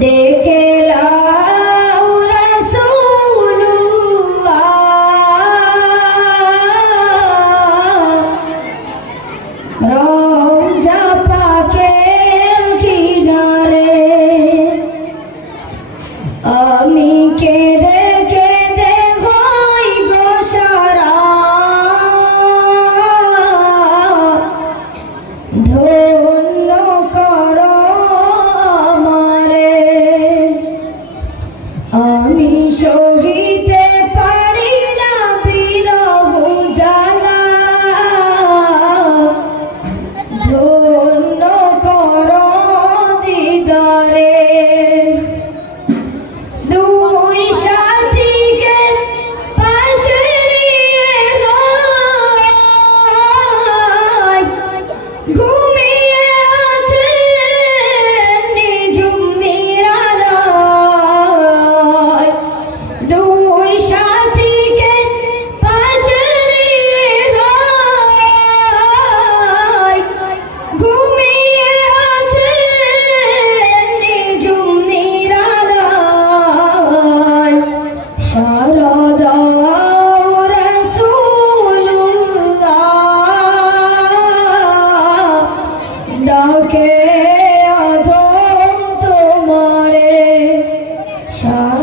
ডেকে আমি কেঁদে কেঁদে হই গো সারা। ধরে সহিতে পারি না বিরহ জ্বালা। ধন্য কর দুই সাথীকে পাশে Uhum.